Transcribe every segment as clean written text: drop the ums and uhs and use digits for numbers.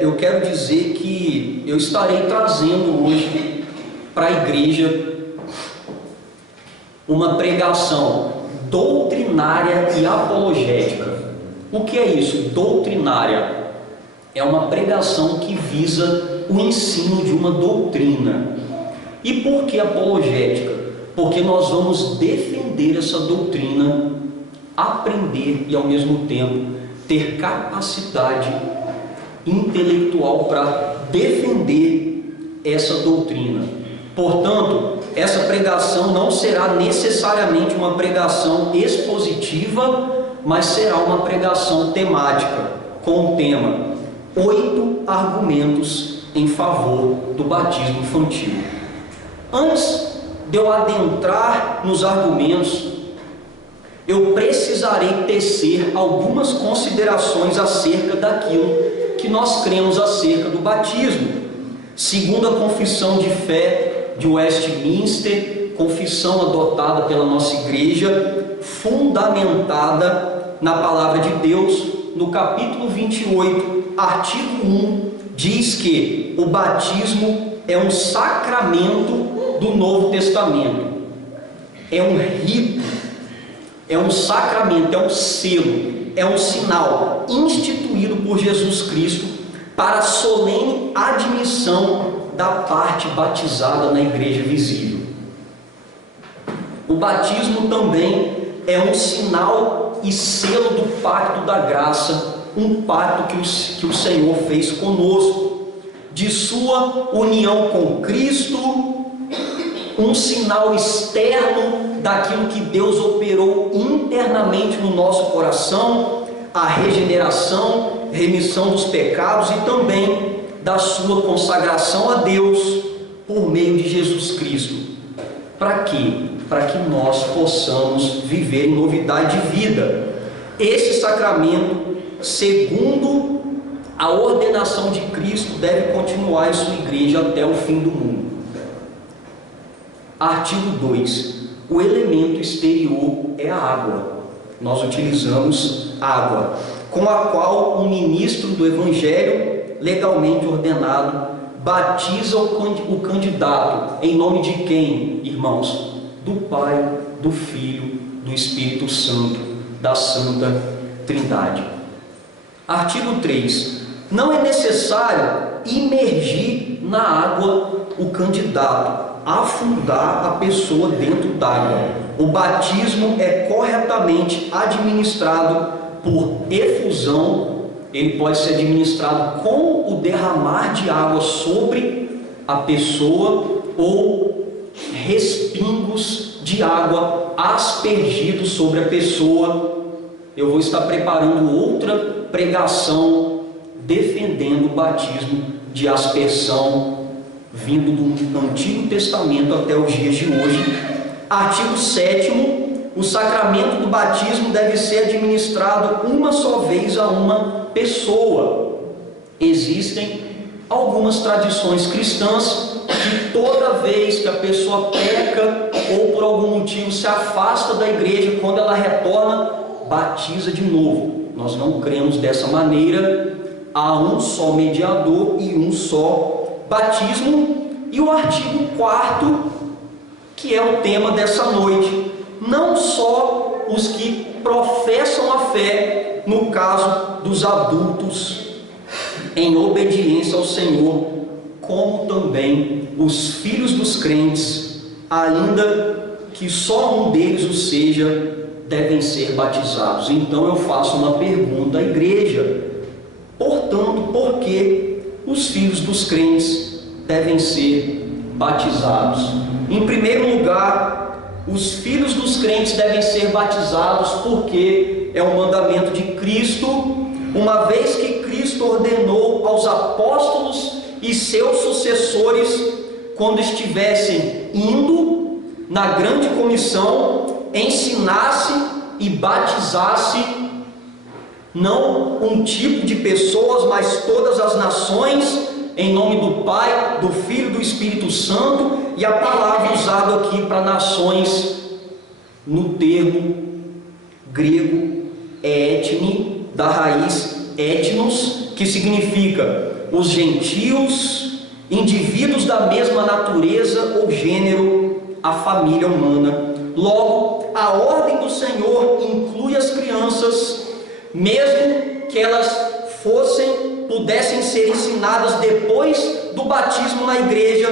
eu quero dizer que eu estarei trazendo hoje para a igreja uma pregação doutrinária e apologética. O que é isso? Doutrinária é uma pregação que visa o ensino de uma doutrina. E por que apologética? Porque nós vamos defender essa doutrina, aprender e ao mesmo tempo ter capacidade intelectual para defender essa doutrina. Portanto, essa pregação não será necessariamente uma pregação expositiva, mas será uma pregação temática, com o tema 8 argumentos em favor do batismo infantil. Antes de eu adentrar nos argumentos, eu precisarei tecer algumas considerações acerca daquilo que nós cremos acerca do batismo. Segundo a confissão de fé de Westminster, confissão adotada pela nossa igreja, fundamentada na palavra de Deus, no capítulo 28, artigo 1, diz que o batismo é um sacramento do Novo Testamento, é um rito, é um sacramento, é um selo, é um sinal instituído por Jesus Cristo para a solene admissão da parte batizada na igreja visível. O batismo também é um sinal e selo do pacto da graça, um pacto que o Senhor fez conosco, de sua união com Cristo, um sinal externo daquilo que Deus operou internamente no nosso coração, a regeneração, remissão dos pecados e também da sua consagração a Deus por meio de Jesus Cristo. Para quê? Para que nós possamos viver em novidade de vida. Esse sacramento, segundo a ordenação de Cristo, deve continuar em sua igreja até o fim do mundo. Artigo 2. O elemento exterior é a água. Nós utilizamos água, com a qual um ministro do Evangelho, legalmente ordenado, batiza o candidato. Em nome de quem, irmãos? Do Pai, do Filho, do Espírito Santo, da Santa Trindade. Artigo 3. Não é necessário imergir na água o candidato, afundar a pessoa dentro d'água. O batismo é corretamente administrado por efusão. Ele pode ser administrado com o derramar de água sobre a pessoa ou respingos de água aspergidos sobre a pessoa. Eu vou estar preparando outra pregação defendendo o batismo de aspersão vindo do Antigo Testamento até os dias de hoje. Artigo 7º. O sacramento do batismo deve ser administrado uma só vez a uma pessoa. Existem algumas tradições cristãs que toda vez que a pessoa peca ou por algum motivo se afasta da igreja, quando ela retorna, batiza de novo. Nós não cremos dessa maneira. Há um só mediador e um só batismo. E o artigo 4º, que é o tema dessa noite: não só os que professam a fé, no caso dos adultos, em obediência ao Senhor, como também os filhos dos crentes, ainda que só um deles o seja, devem ser batizados. Então eu faço uma pergunta à igreja: portanto, por que os filhos dos crentes devem ser batizados? Em primeiro lugar, os filhos dos crentes devem ser batizados porque é um mandamento de Cristo, uma vez que Cristo ordenou aos apóstolos e seus sucessores, quando estivessem indo na grande comissão, ensinasse e batizasse não um tipo de pessoas, mas todas as nações, em nome do Pai, do Filho e do Espírito Santo. E a palavra usada aqui para nações, no termo grego, é etne, da raiz etnos, que significa os gentios, indivíduos da mesma natureza ou gênero, a família humana. Logo, a ordem do Senhor inclui as crianças, mesmo que elas pudessem ser ensinadas depois do batismo na igreja,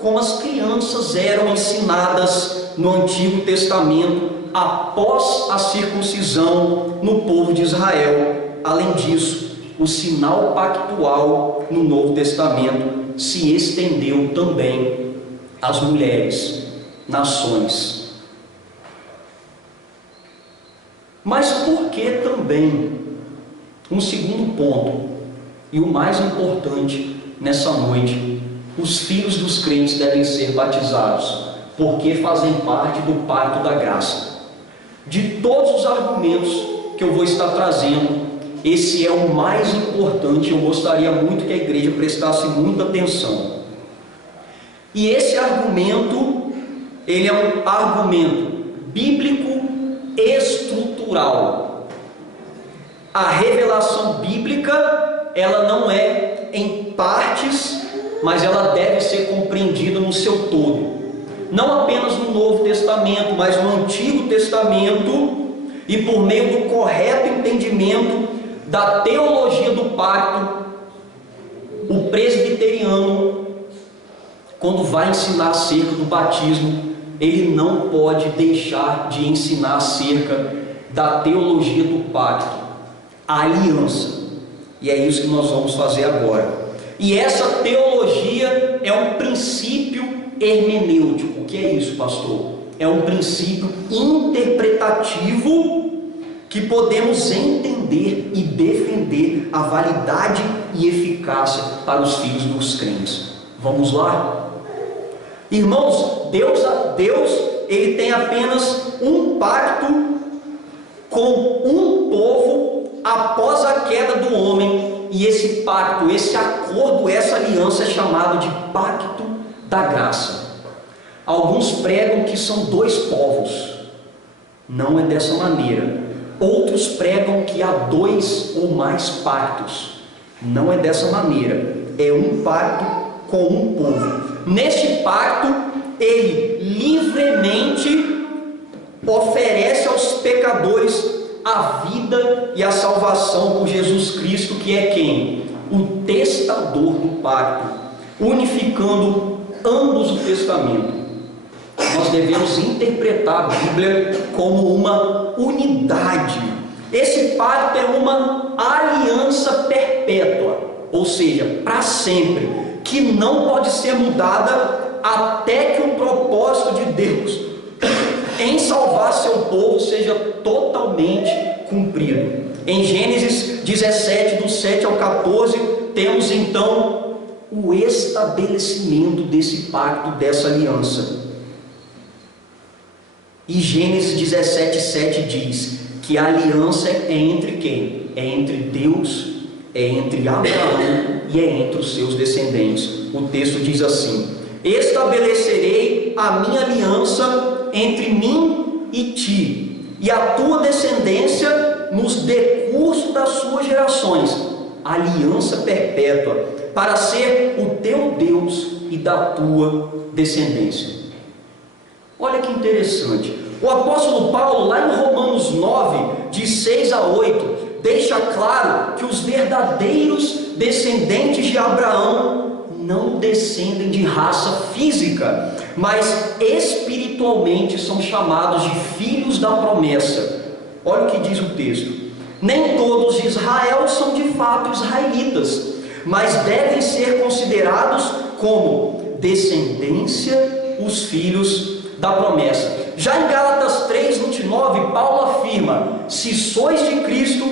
como as crianças eram ensinadas no Antigo Testamento após a circuncisão no povo de Israel. Além disso, o sinal pactual no Novo Testamento se estendeu também às mulheres, nações. Mas por que também, um segundo ponto, e o mais importante nessa noite, os filhos dos crentes devem ser batizados, porque fazem parte do pacto da graça. De todos os argumentos que eu vou estar trazendo, esse é o mais importante. Eu gostaria muito que a igreja prestasse muita atenção. E esse argumento, ele é um argumento bíblico estrutural. A revelação bíblica, ela não é em partes, mas ela deve ser compreendida no seu todo. Não apenas no Novo Testamento, mas no Antigo Testamento, e por meio do correto entendimento da teologia do pacto, o presbiteriano, quando vai ensinar acerca do batismo, ele não pode deixar de ensinar acerca da teologia do pacto, a aliança. E é isso que nós vamos fazer agora. E essa teologia é um princípio hermenêutico. O que é isso, pastor? É um princípio interpretativo que podemos entender e defender a validade e eficácia para os filhos dos crentes. Vamos lá? Irmãos, Deus, ele tem apenas um pacto com um povo após a queda do homem, e esse pacto, esse acordo, essa aliança é chamado de pacto da graça. Alguns pregam que são dois povos. Não é dessa maneira. Outros pregam que há dois ou mais pactos. Não é dessa maneira. É um pacto com um povo. Neste pacto, ele livremente oferece aos pecadores a vida e a salvação por Jesus Cristo, que é quem? O testador do pacto, unificando ambos o testamento. Nós devemos interpretar a Bíblia como uma unidade. Esse pacto é uma aliança perpétua, ou seja, para sempre, que não pode ser mudada até que o propósito de Deus em salvar seu povo seja totalmente cumprido. Em Gênesis 17, do 7 ao 14, temos então o estabelecimento desse pacto, dessa aliança. E Gênesis 17, 7 diz que a aliança é entre quem? É entre Deus, é entre Abraão e é entre os seus descendentes. O texto diz assim: estabelecerei a minha aliança entre mim e ti, e a tua descendência nos decurso das suas gerações, aliança perpétua, para ser o teu Deus e da tua descendência. Olha que interessante. O apóstolo Paulo, lá em Romanos 9, de 6 a 8, deixa claro que os verdadeiros descendentes de Abraão não descendem de raça física, mas espiritualmente são chamados de filhos da promessa. Olha o que diz o texto: nem todos de Israel são de fato israelitas, mas devem ser considerados como descendência os filhos da promessa. Já em Gálatas 3:29, Paulo afirma: se sois de Cristo,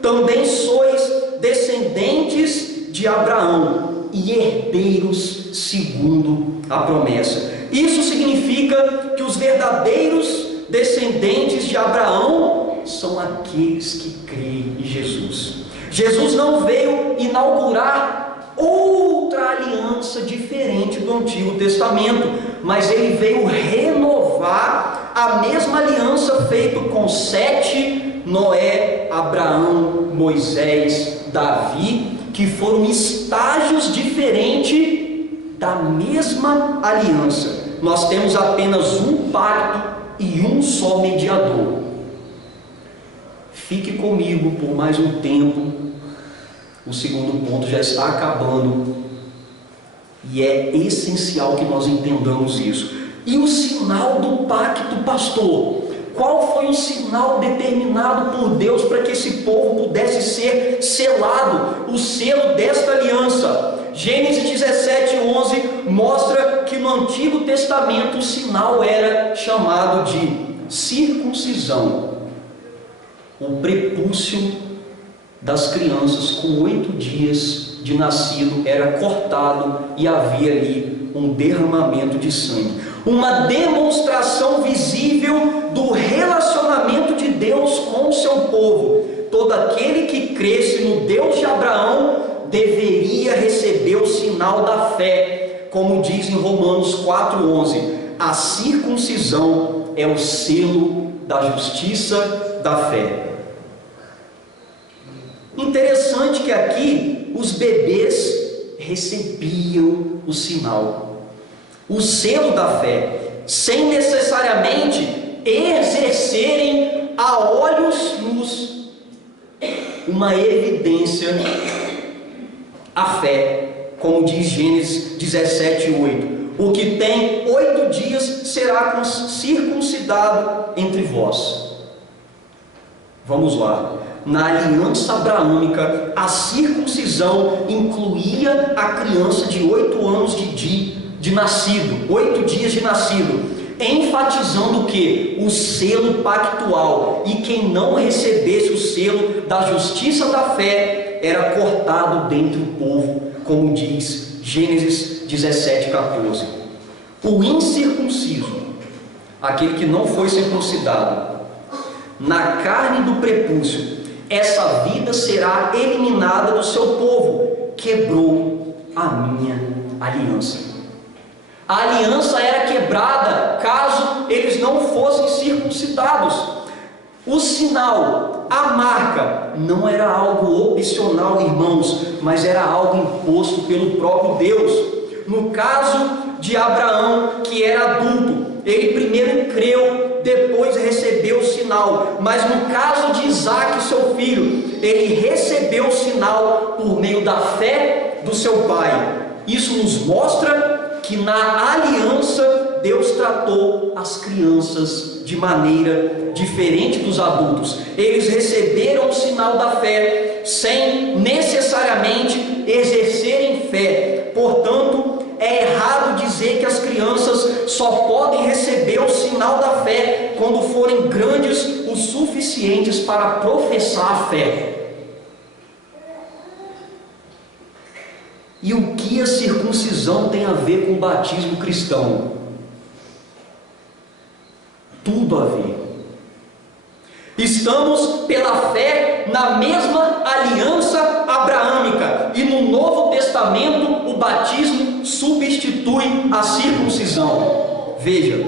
também sois descendentes de Abraão e herdeiros segundo a promessa. Isso significa que os verdadeiros descendentes de Abraão são aqueles que creem em Jesus. Jesus não veio inaugurar outra aliança diferente do Antigo Testamento, mas ele veio renovar a mesma aliança feita com Sete, Noé, Abraão, Moisés, Davi, que foram estágios diferentes da mesma aliança. Nós temos apenas um pacto e um só mediador. Fique comigo por mais um tempo. O segundo ponto já está acabando. E é essencial que nós entendamos isso. E o sinal do pacto, pastor? Qual foi o sinal determinado por Deus para que esse povo pudesse ser selado? O selo desta aliança. Gênesis 17:11 mostra que no Antigo Testamento o sinal era chamado de circuncisão. O prepúcio das crianças com 8 dias de nascido era cortado e havia ali um derramamento de sangue. Uma demonstração visível do relacionamento de Deus com o seu povo. Todo aquele que cresce no Deus de Abraão deveria receber o sinal da fé, como diz em Romanos 4:11. A circuncisão é o selo da justiça da fé. Interessante que aqui os bebês recebiam o sinal, o selo da fé, sem necessariamente exercerem a olhos nus uma evidência à fé, como diz Gênesis 17:8. O que tem 8 dias será circuncidado entre vós. Vamos lá. Na aliança abraâmica, a circuncisão incluía a criança de 8 anos de nascido, 8 dias de nascido, enfatizando que o selo pactual, e quem não recebesse o selo da justiça da fé era cortado dentre o povo, como diz Gênesis 17:14. O incircunciso, aquele que não foi circuncidado, na carne do prepúcio, essa vida será eliminada do seu povo. Quebrou a minha aliança. A aliança era quebrada caso eles não fossem circuncidados. O sinal, a marca, não era algo opcional, irmãos, mas era algo imposto pelo próprio Deus. No caso de Abraão, que era adulto, ele primeiro creu, depois recebeu o sinal. Mas no caso de Isaac, seu filho, ele recebeu o sinal por meio da fé do seu pai. Isso nos mostra que na aliança Deus tratou as crianças de maneira diferente dos adultos. Eles receberam o sinal da fé sem necessariamente exercerem fé. Portanto, é errado dizer que as crianças só podem receber o sinal da fé quando forem grandes o suficientes para professar a fé. E o que a circuncisão tem a ver com o batismo cristão? Tudo a ver. Estamos pela fé na mesma aliança abraâmica, e no Novo Testamento o batismo substitui a circuncisão. Veja,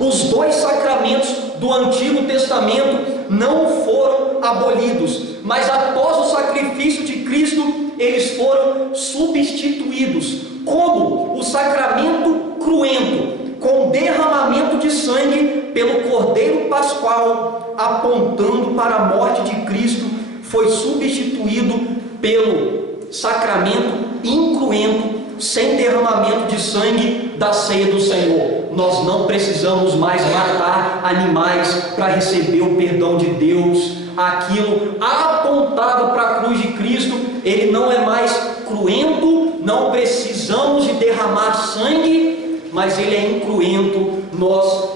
os 2 sacramentos do Antigo Testamento não foram abolidos, mas após o sacrifício de Cristo eles foram substituídos. Como? O sacramento cruento, com derramamento de sangue pelo Cordeiro Pascual, apontando para a morte de Cristo, foi substituído pelo sacramento incruento, sem derramamento de sangue, da ceia do Senhor. Nós não precisamos mais matar animais para receber o perdão de Deus. Aquilo apontado para a cruz de Cristo, ele não é mais cruento, não precisamos de derramar sangue, mas ele é incruento. Nós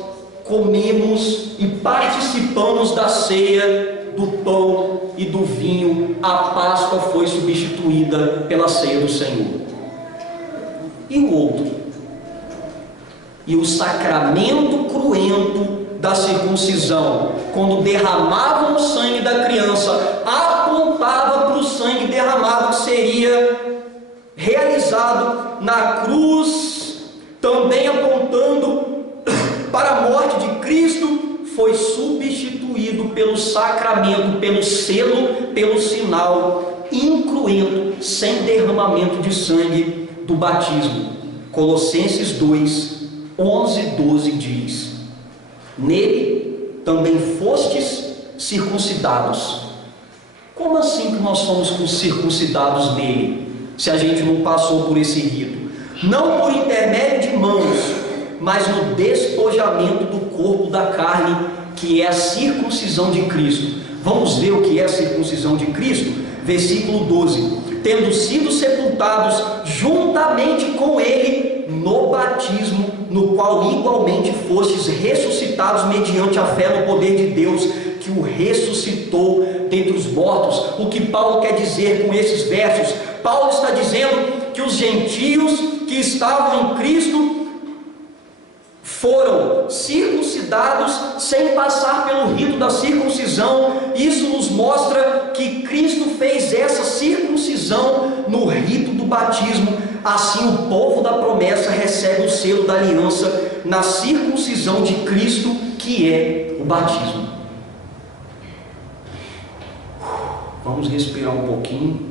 comemos e participamos da ceia, do pão e do vinho. A Páscoa foi substituída pela ceia do Senhor. E o outro? E o sacramento cruento da circuncisão, quando derramavam o sangue da criança, apontava para o sangue derramado que seria realizado na cruz, também apontando para a morte de Cristo, foi substituído pelo sacramento, pelo selo, pelo sinal incruento, sem derramamento de sangue do batismo. Colossenses 2, 11, 12 diz: nele também fostes circuncidados. Como assim que nós fomos circuncidados nele, se a gente não passou por esse rito? Não por intermédio de mãos, mas no despojamento do corpo da carne, que é a circuncisão de Cristo. Vamos ver o que é a circuncisão de Cristo? Versículo 12: tendo sido sepultados juntamente com ele no batismo, no qual igualmente fostes ressuscitados mediante a fé no poder de Deus, que o ressuscitou dentre os mortos. O que Paulo quer dizer com esses versos? Paulo está dizendo que os gentios que estavam em Cristo foram circuncidados sem passar pelo rito da circuncisão. Isso nos mostra que Cristo fez essa circuncisão no rito do batismo. Assim o povo da promessa recebe o selo da aliança na circuncisão de Cristo, que é o batismo. Vamos respirar um pouquinho,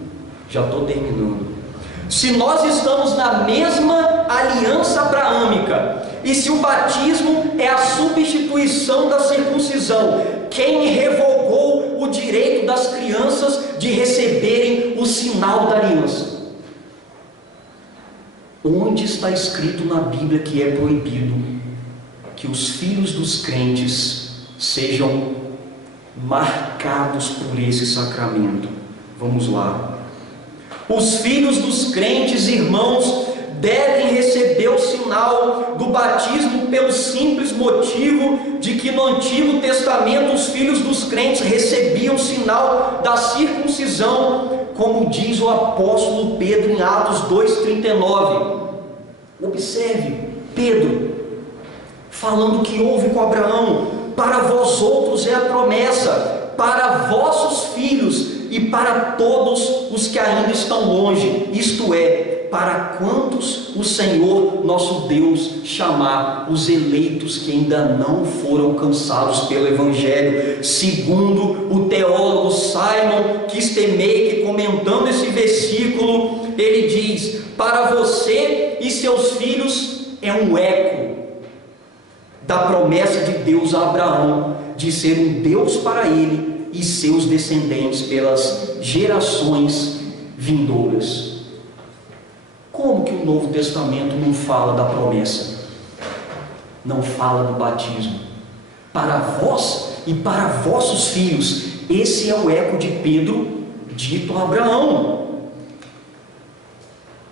já estou terminando. Se nós estamos na mesma aliança abraâmica, e se o batismo é a substituição da circuncisão, quem revogou o direito das crianças de receberem o sinal da aliança? Onde está escrito na Bíblia que é proibido que os filhos dos crentes sejam marcados por esse sacramento? Vamos lá. Os filhos dos crentes, irmãos, devem receber o sinal do batismo pelo simples motivo de que no Antigo Testamento os filhos dos crentes recebiam o sinal da circuncisão, como diz o apóstolo Pedro em Atos 2,39. Observe, Pedro falando que houve com Abraão: para vós outros é a promessa, para vossos filhos e para todos os que ainda estão longe, isto é, para quantos o Senhor nosso Deus chamar, os eleitos que ainda não foram alcançados pelo Evangelho. Segundo o teólogo Simon Kistemaker, comentando esse versículo, ele diz: para você e seus filhos é um eco da promessa de Deus a Abraão, de ser um Deus para ele e seus descendentes pelas gerações vindouras. Como que o Novo Testamento não fala da promessa? Não fala do batismo? Para vós e para vossos filhos. Esse é o eco de Pedro dito a Abraão.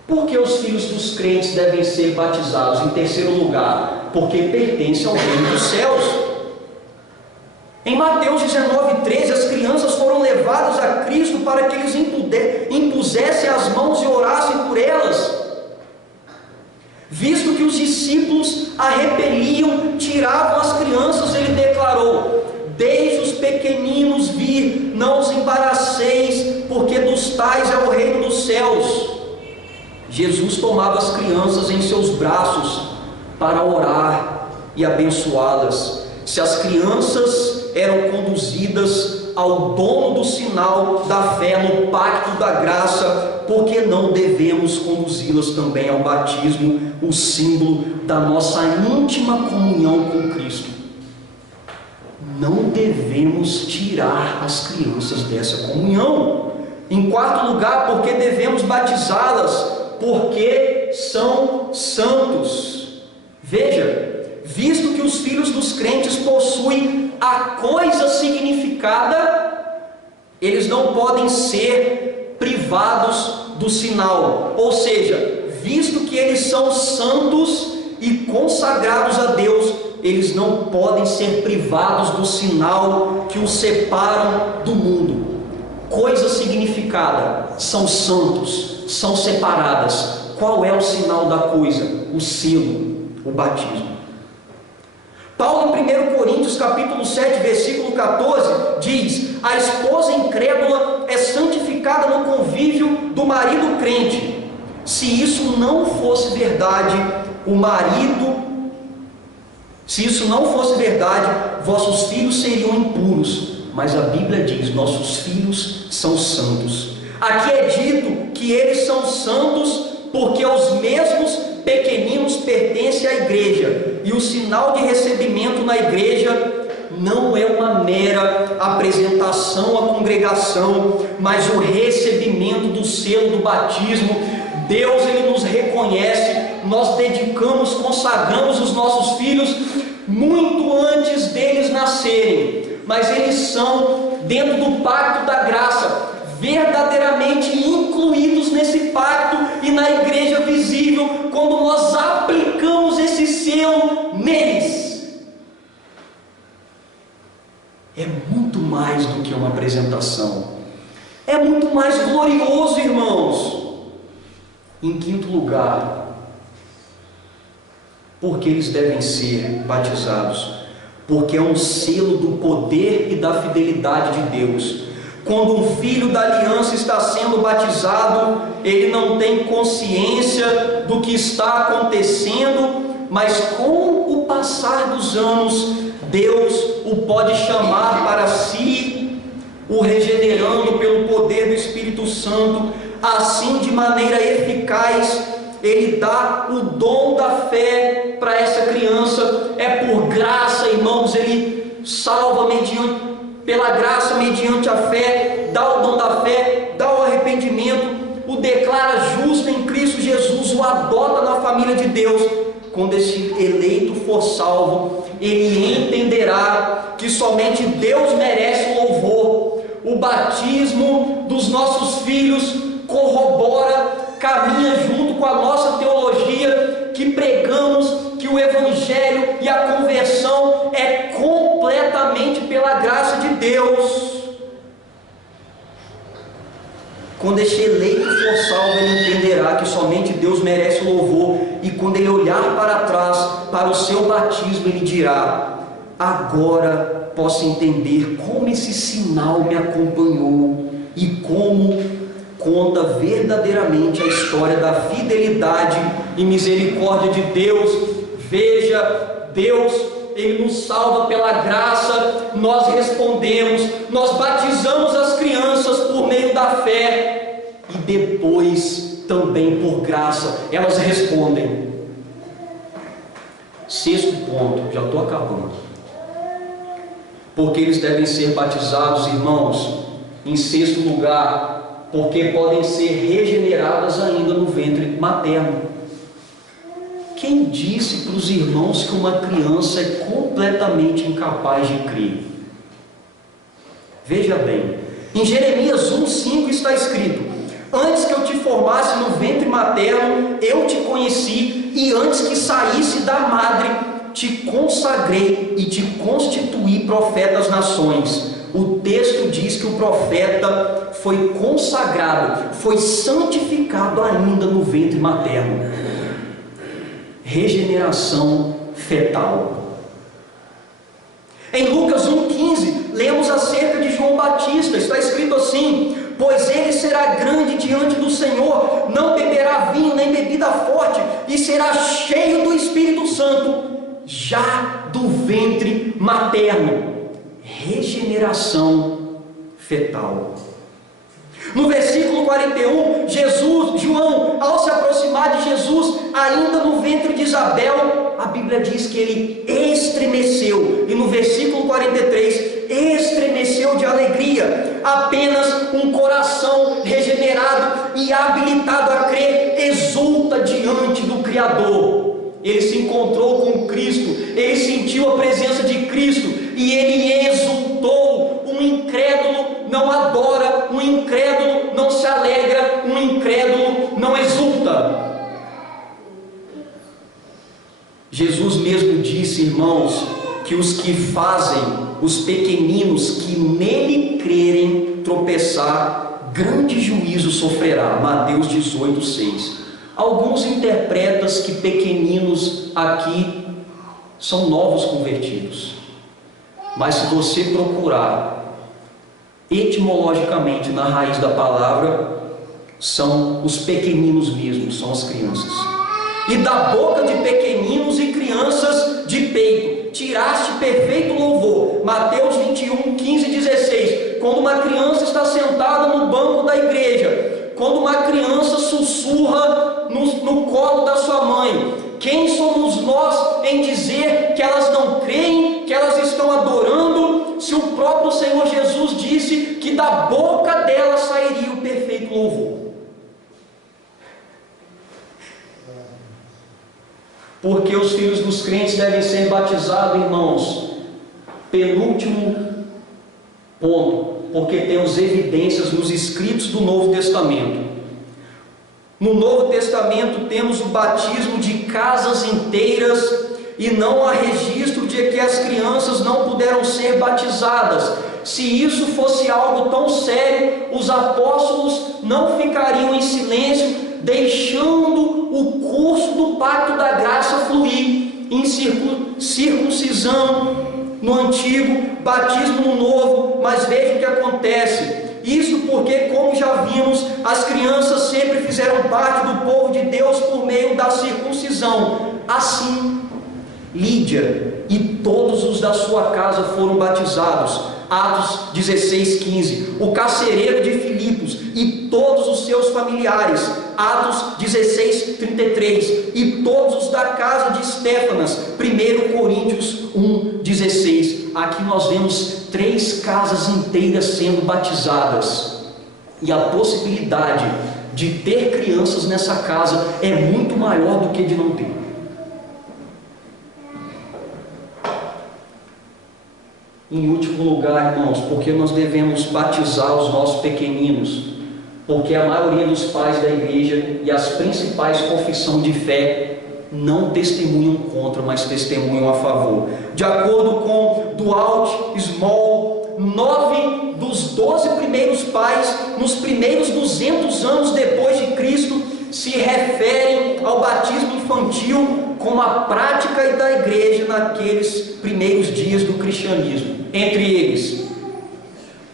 Por que os filhos dos crentes devem ser batizados? Em terceiro lugar, porque pertencem ao reino dos céus. Em Mateus 19:13, as crianças foram levadas a Cristo para que eles impusessem as mãos e orassem por elas. Visto que os discípulos a repeliam, tiravam as crianças, ele declarou: desde os pequeninos vir, não os embaraceis, porque dos tais é o reino dos céus. Jesus tomava as crianças em seus braços para orar e abençoá-las. Se as crianças eram conduzidas ao dono do sinal da fé no pacto da graça, por que não devemos conduzi-las também ao batismo, o símbolo da nossa íntima comunhão com Cristo? Não devemos tirar as crianças dessa comunhão. Em quarto lugar, porque devemos batizá-las? Porque são santos. Veja, visto que os filhos dos crentes possuem a coisa significada, eles não podem ser privados do sinal. Ou seja, visto que eles são santos e consagrados a Deus, eles não podem ser privados do sinal que os separam do mundo. Coisa significada: são santos, são separadas. Qual é o sinal da coisa? O selo, o batismo. Paulo em 1 Coríntios capítulo 7, versículo 14, diz: a esposa incrédula é santificada no convívio do marido crente. Se isso não fosse verdade, vossos filhos seriam impuros, mas a Bíblia diz: nossos filhos são santos. Aqui é dito que eles são santos porque os mesmos pequeninos pertencem à igreja, e o sinal de recebimento na igreja não é uma mera apresentação à congregação, mas o recebimento do selo do batismo. Deus, Ele nos reconhece, nós dedicamos, consagramos os nossos filhos muito antes deles nascerem, mas eles são, dentro do pacto da graça, verdadeiramente incluídos nesse pacto e na igreja visível, quando nós aplicamos esse selo neles. É muito mais do que uma apresentação, é muito mais glorioso, irmãos. Em quinto lugar, porque eles devem ser batizados? Porque é um selo do poder e da fidelidade de Deus. Quando um filho da aliança está sendo batizado, ele não tem consciência do que está acontecendo, mas com o passar dos anos, Deus o pode chamar para si, o regenerando pelo poder do Espírito Santo. Assim, de maneira eficaz, Ele dá o dom da fé para essa criança. É por graça, irmãos, Ele salva pela graça, mediante a fé, dá o dom da fé, dá o arrependimento, o declara justo em Cristo Jesus, o adota na família de Deus. Quando esse eleito for salvo, ele entenderá que somente Deus merece o louvor. O batismo dos nossos filhos corrobora, caminha junto com a nossa teologia, que pregamos que o Evangelho e a conversão é completamente pela graça de Deus. Quando este eleito for salvo, ele entenderá que somente Deus merece o louvor, e quando ele olhar para trás, para o seu batismo, ele dirá: agora posso entender como esse sinal me acompanhou e como conta verdadeiramente a história da fidelidade e misericórdia de Deus. Veja, Deus, Ele nos salva pela graça, nós respondemos, nós batizamos as crianças por meio da fé, e depois, também por graça, elas respondem. Sexto ponto, já estou acabando. Porque eles devem ser batizados, irmãos. Em sexto lugar, porque podem ser regeneradas ainda no ventre materno. Quem disse para os irmãos que uma criança é completamente incapaz de crer? Veja bem, em Jeremias 1,5 está escrito: antes que eu te formasse no ventre materno, eu te conheci, e antes que saísse da madre, te consagrei e te constituí profeta às nações. O texto diz que o profeta foi consagrado, foi santificado ainda no ventre materno. Regeneração fetal. Em Lucas 1,15, lemos acerca de João Batista. Está escrito assim: pois ele será grande diante do Senhor, não beberá vinho nem bebida forte, e será cheio do Espírito Santo, já do ventre materno. Regeneração fetal. No versículo 41, João, ao se aproximar de Jesus, ainda no ventre de Isabel, a Bíblia diz que ele estremeceu, e no versículo 43, estremeceu de alegria. Apenas um coração regenerado e habilitado a crer exulta diante do Criador. Ele se encontrou com Cristo, ele sentiu a presença de Cristo e ele exultou. Um incrédulo não adora, um incrédulo não se alegra, um incrédulo não exulta. Jesus mesmo disse, irmãos, que os que fazem, os pequeninos que nele crerem tropeçar, grande juízo sofrerá. Mateus 18:6. Alguns interpretam que pequeninos aqui são novos convertidos, mas se você procurar etimologicamente na raiz da palavra, são os pequeninos mesmos, são as crianças. e da boca de pequeninos e crianças de peito tiraste perfeito louvor. Mateus 21, 15 e 16. Quando uma criança está sentada no banco da igreja, quando uma criança sussurra no colo da sua mãe, quem somos nós em dizer que elas não creem, que elas estão adorando, se o próprio Senhor Jesus disse que da boca dela sairia o perfeito louvor? Porque os filhos dos crentes devem ser batizados, irmãos? Penúltimo ponto, porque temos evidências nos escritos do Novo Testamento. No Novo Testamento temos o batismo de casas inteiras e não há registro de que as crianças não puderam ser batizadas. Se isso fosse algo tão sério, os apóstolos não ficariam em silêncio, deixando o curso do pacto da graça fluir em circuncisão no antigo, batismo no novo. Mas veja o que acontece. Isso porque, como já vimos, as crianças sempre fizeram parte do povo de Deus por meio da circuncisão. Assim, Lídia e todos os da sua casa foram batizados. Atos 16:15. O carcereiro de Filipos e todos os seus familiares. Atos 16:33. E todos os da casa de Estéfanas. 1 Coríntios 1:16. Aqui nós vemos 3 casas inteiras sendo batizadas. E a possibilidade de ter crianças nessa casa é muito maior do que de não ter. Em último lugar, irmãos, porque nós devemos batizar os nossos pequeninos? Porque a maioria dos pais da igreja e as principais confissões de fé não testemunham contra, mas testemunham a favor. De acordo com Dwight Small, 9 dos 12 primeiros pais, nos primeiros 200 anos depois de Cristo, se referem ao batismo infantil como a prática da igreja naqueles primeiros dias do cristianismo. Entre eles,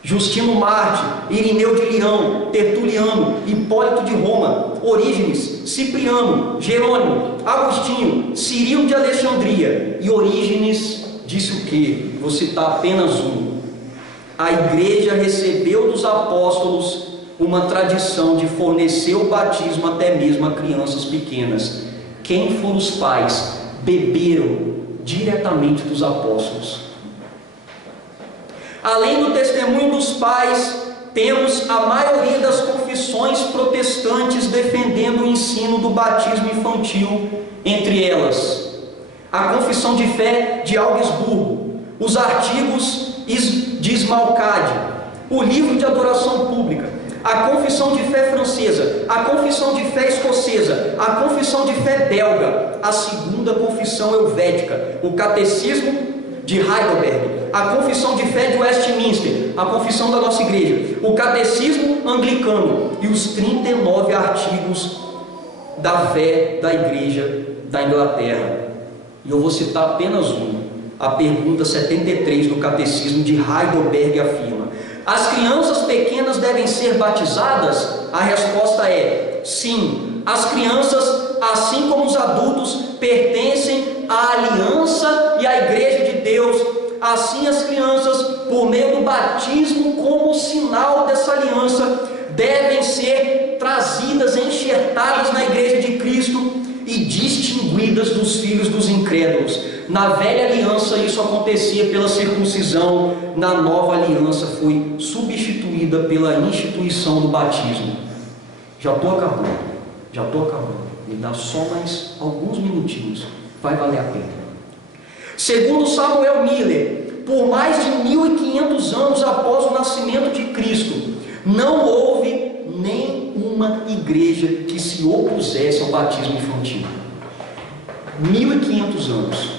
Justino Marte, Irineu de Leão, Tertuliano, Hipólito de Roma, Orígenes, Cipriano, Jerônimo, Agostinho, Cirilo de Alexandria. E Orígenes disse o quê? Vou citar apenas um. A igreja recebeu dos apóstolos uma tradição de fornecer o batismo até mesmo a crianças pequenas. Quem foram os pais? Beberam diretamente dos apóstolos. Além do testemunho dos pais, temos a maioria das confissões protestantes defendendo o ensino do batismo infantil, entre elas a Confissão de Fé de Augsburgo, os artigos de Smalcade, o Livro de Adoração Pública, a Confissão de Fé francesa, a Confissão de Fé escocesa, a Confissão de Fé belga, a Segunda Confissão Helvética, o Catecismo de Heidelberg, a Confissão de Fé de Westminster, a Confissão da nossa igreja, o Catecismo Anglicano e os 39 artigos da fé da igreja da Inglaterra. E eu vou citar apenas um. A pergunta 73 do Catecismo de Heidelberg afirma: as crianças pequenas devem ser batizadas? A resposta é sim. As crianças, assim como os adultos, pertencem à aliança e à igreja de Deus. Assim as crianças, por meio do batismo como sinal dessa aliança, devem ser trazidas, enxertadas na igreja de Cristo e distinguidas dos filhos dos incrédulos. Na velha aliança isso acontecia pela circuncisão, na nova aliança foi substituída pela instituição do batismo. Já estou acabando. Me dá só mais alguns minutinhos, vai valer a pena. Segundo Samuel Miller, por mais de 1500 anos após o nascimento de Cristo, não houve nenhuma igreja que se opusesse ao batismo infantil. 1500 anos.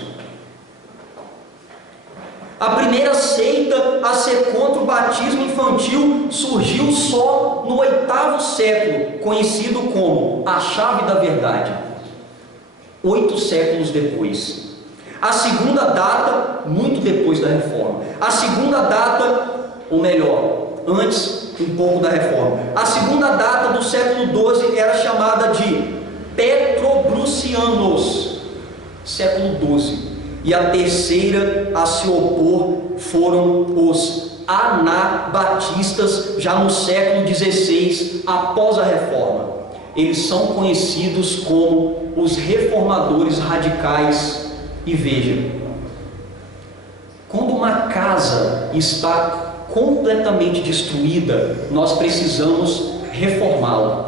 A primeira seita a ser contra o batismo infantil surgiu só no 8º século, conhecido como a Chave da Verdade. 8 séculos depois. A segunda data, muito depois da Reforma. A segunda data, ou melhor, antes um pouco da Reforma. A segunda data do século XII era chamada de petrobrucianos, século XII. E a terceira a se opor foram os anabatistas, já no século XVI, após a Reforma. Eles são conhecidos como os reformadores radicais. E veja, quando uma casa está completamente destruída, nós precisamos reformá-la.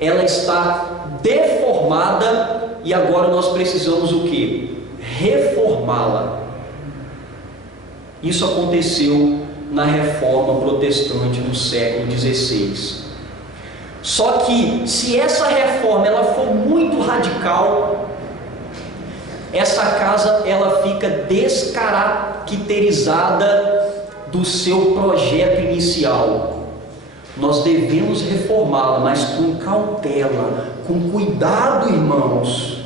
Ela está deformada e agora nós precisamos o quê? Reformá-la. Isso aconteceu na Reforma Protestante do século XVI. Só que se essa reforma ela for muito radical, essa casa ela fica descaracterizada do seu projeto inicial. Nós devemos reformá-la, mas com cautela, com cuidado, irmãos.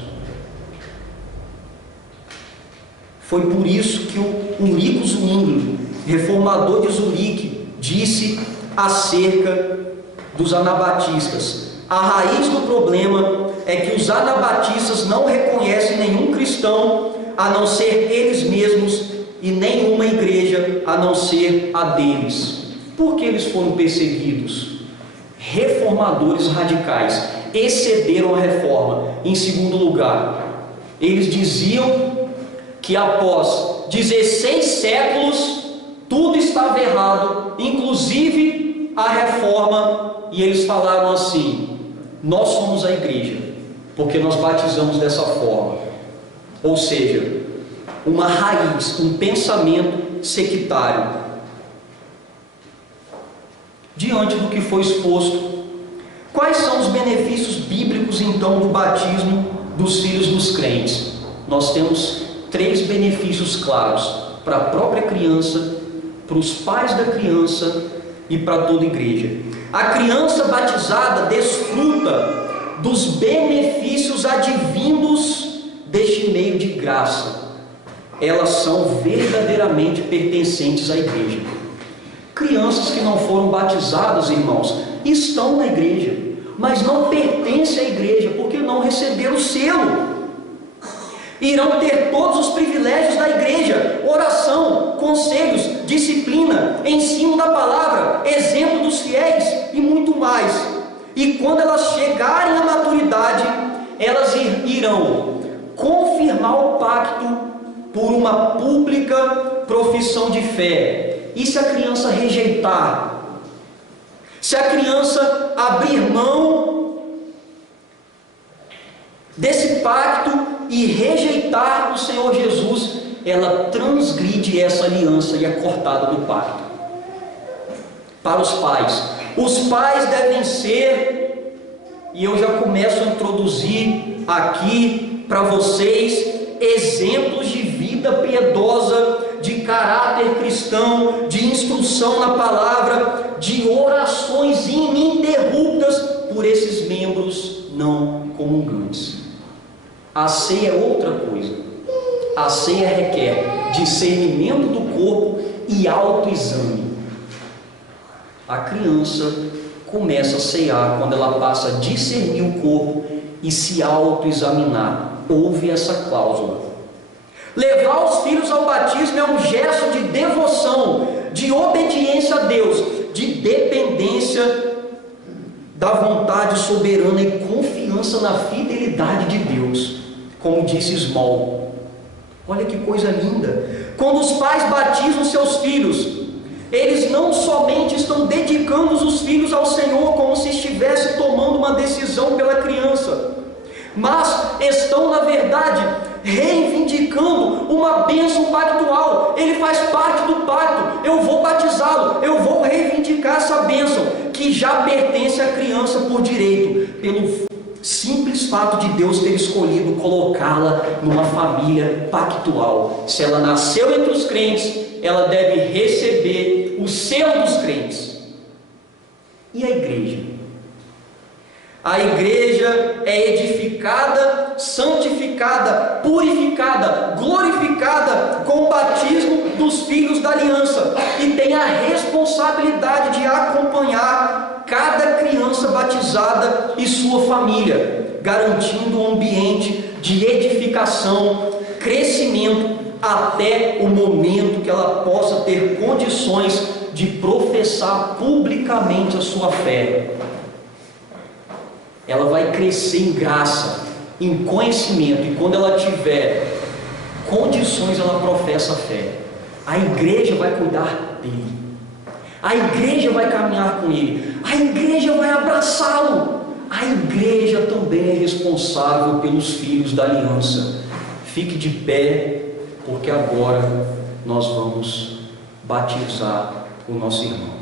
Foi por isso que o Ulrico Zwingli, reformador de Zurique, disse acerca dos anabatistas: a raiz do problema é que os anabatistas não reconhecem nenhum cristão a não ser eles mesmos e nenhuma igreja a não ser a deles. Por que eles foram perseguidos? Reformadores radicais excederam a reforma. Em segundo lugar, eles diziam que após 16 séculos tudo estava errado, inclusive a reforma, e eles falaram assim: nós somos a igreja, porque nós batizamos dessa forma. Ou seja, uma raiz, um pensamento sectário. Diante do que foi exposto, quais são os benefícios bíblicos então do batismo dos filhos dos crentes? Nós temos 3 benefícios claros para a própria criança, para os pais da criança e para toda a igreja. A criança batizada desfruta dos benefícios advindos deste meio de graça. Elas são verdadeiramente pertencentes à igreja. Crianças que não foram batizadas, irmãos, estão na igreja, mas não pertencem à igreja porque não receberam o selo. Irão ter todos os privilégios da igreja: oração, conselhos, disciplina, ensino da palavra, exemplo dos fiéis e muito mais. E quando elas chegarem à maturidade, elas irão confirmar o pacto por uma pública profissão de fé. E se a criança rejeitar? Se a criança abrir mão desse pacto e rejeitar o Senhor Jesus, ela transgride essa aliança e é cortada do pacto. Para os pais devem ser, e eu já começo a introduzir aqui para vocês, exemplos de vida piedosa, de caráter cristão, de instrução na palavra, de orações ininterruptas por esses membros não comungantes. A ceia é outra coisa. A ceia requer discernimento do corpo e autoexame. A criança começa a cear quando ela passa a discernir o corpo e se autoexaminar. Houve essa cláusula. Levar os filhos ao batismo é um gesto de devoção, de obediência a Deus, de dependência da vontade soberana e confiança na fidelidade de Deus, como disse Small. Olha que coisa linda! Quando os pais batizam seus filhos, eles não somente estão dedicando os filhos ao Senhor como se estivesse tomando uma decisão pela criança, mas estão, na verdade, reivindicando uma bênção pactual. Ele faz parte do pacto. Eu vou batizá-lo, eu vou reivindicar essa bênção que já pertence à criança por direito, pelo simples fato de Deus ter escolhido colocá-la numa família pactual. Se ela nasceu entre os crentes, ela deve receber o selo dos crentes. E a igreja? A igreja é edificada, santificada, purificada, glorificada com o batismo dos filhos da aliança, e tem a responsabilidade de acompanhar cada criança batizada batizada e sua família, garantindo um ambiente de edificação, crescimento, até o momento que ela possa ter condições de professar publicamente a sua fé. Ela vai crescer em graça, em conhecimento, e quando ela tiver condições, ela professa a fé. A igreja vai cuidar dele, a igreja vai caminhar com ele, a igreja vai abraçá-lo. A igreja também é responsável pelos filhos da aliança. Fique de pé, porque agora nós vamos batizar o nosso irmão.